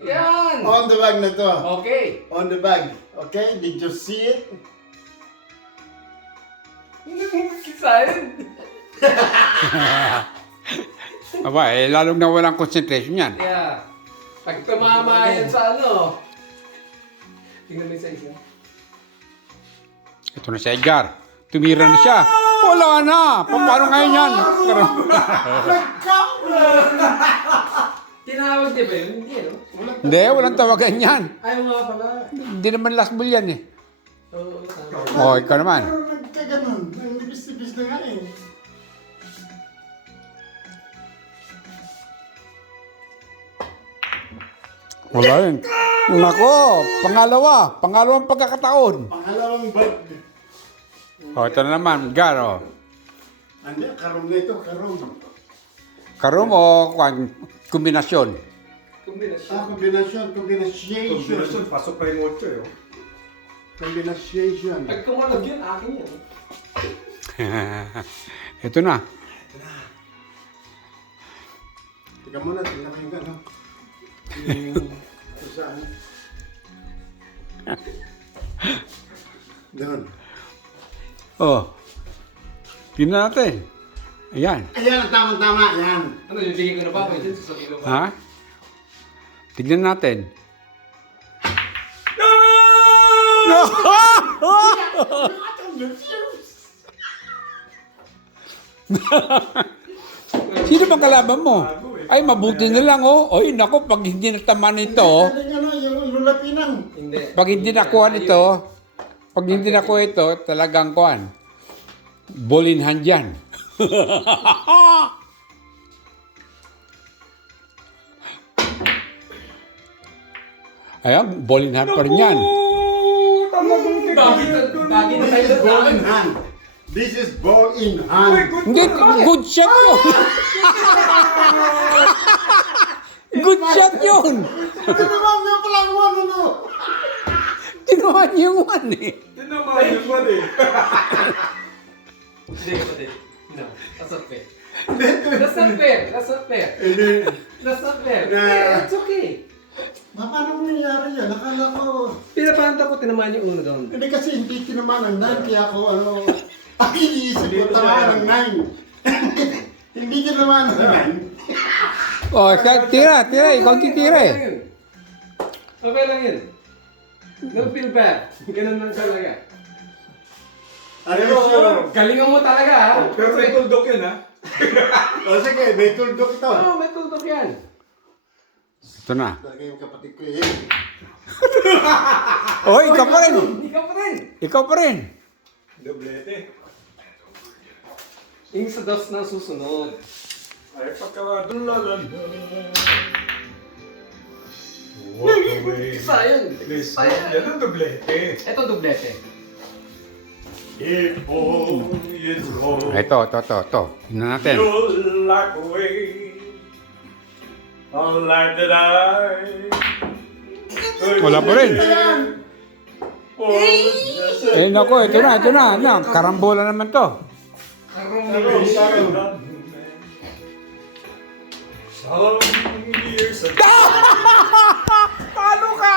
Yan! On the bag na to. Okay. On the bag. Okay? Did you see it? Sayang. Aba, lalong nawalang concentration yan. Yeah. Pag tumama yan sa ano. Tingnan mo yung size niya. Ito na si Edgar. Tumira na siya. Wala na. Paano ngayon yan? Tinawag niya ba yun? Hindi, no? Hindi, walang tawagan yan. Ayaw nga pala. Hindi naman last ball yan eh. Oo, tama. Oh, ikaw naman. Pero nagkaganon. Nangibis-ibis na nga eh. Wala yun. Nako, pangalawang pagkakataon. Pangalawang bag. Oh, ito na naman, Edgar, oh. Ano, karom na ito, karom. Karom o kombinasyon? Kombinasyon. Kombinasyon. Kombinasyon, pasok pa yung 8 eh. Kombinasyon. Pag kumalag yun, akin yun. Ito na. Teka muna, tingnan ko yung ano. Yung kung saan. Doon. Oh. Tingnan natin. Ayan. Ayan, tama-tama. Ayan. Ano, bibigyan ko na ba? Pwede sasabihin ko ba? Ha? Tignan natin. Sino bang kalaban mo? Ay, mabuti na lang, oh. Oy, nako, pag hindi nataman ito, Ano, yung lulapinan. Hindi. pag hindi nakuha nito, pag hindi nakuha ito, talagang kuhan. Ball in hand yan. Ayan, ball in hand pa rin yan. Bagay na tayo This is ball doon. in hand. This is ball in hand. Hindi, good shot yun. Good shot yun. Ano naman nga pala ang ano? Ginawa niya yung one eh. Tinamaan yung one eh. Hindi, hindi. No, that's not fair. That's not fair. That's not fair. That's not fair. Yeah, it's okay. Paano mo nangyari yan? Nakala ko. Pinapahanda ko, tinamaan yung uno doon. Hindi kasi hindi tinamaan ng 9, kaya ako ano. Ang iniisip ko tamaan ng 9. Hindi tinamaan ng Oh, tira. Ikaw titira eh. Okay lang yun. Don't feel bad. Ganun lang talaga. 9. Are you sure? Galingan mo talaga, ha? Pero may tuldok yun ha. O sige, may tuldok ito. Oo, may tuldok yan. Ito na. Lagi yung kapatid ko yun. Oh, ikaw pa rin. Ikaw pa rin. Ikaw pa rin. Doblete. Yung sa dos na susunod. Ay, pagkakadulalan. Walk away. Sayang. Please, Sayang. yan ang doblete. Ito dublete. If all is wrong, Ito. Tingnan natin. you'll lock away. All life that I... Wala pa rin. Oh, yes, Eh, nako, ito na. Ano, karambola naman to. Some years ago. Talo ka!